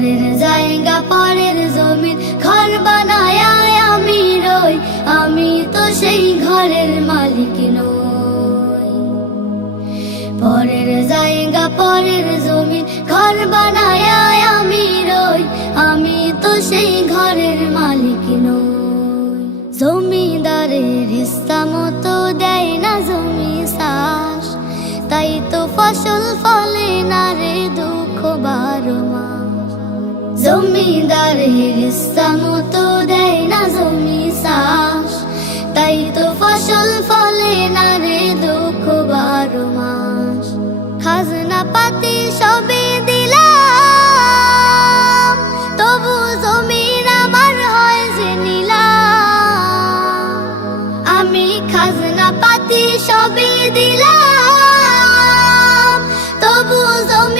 পরের জায়গা, পরের জমিন, ঘর বানায় আমি রই। আমি তো সেই ঘরের মালিক নই। পরের জায়গা, পরের জমিন, ঘর বানায় আমি রই। আমি তো সেই ঘরের মালিক নই। জমিদারের ইচ্ছা মতো দেয় না জমি চাষ। তাই তো ফসল জমিদারের ইচ্ছা মতো দেয় না জমি চাষ তাই তো ফসল ফলে না রে দুঃখ বারো মাস খাজনা পাতি সবে তবু নিলাম আমি খাজনা পাতি সবে দিলাম তবু জমিন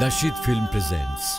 नशीद फ़िल्म प्रेजेंट्स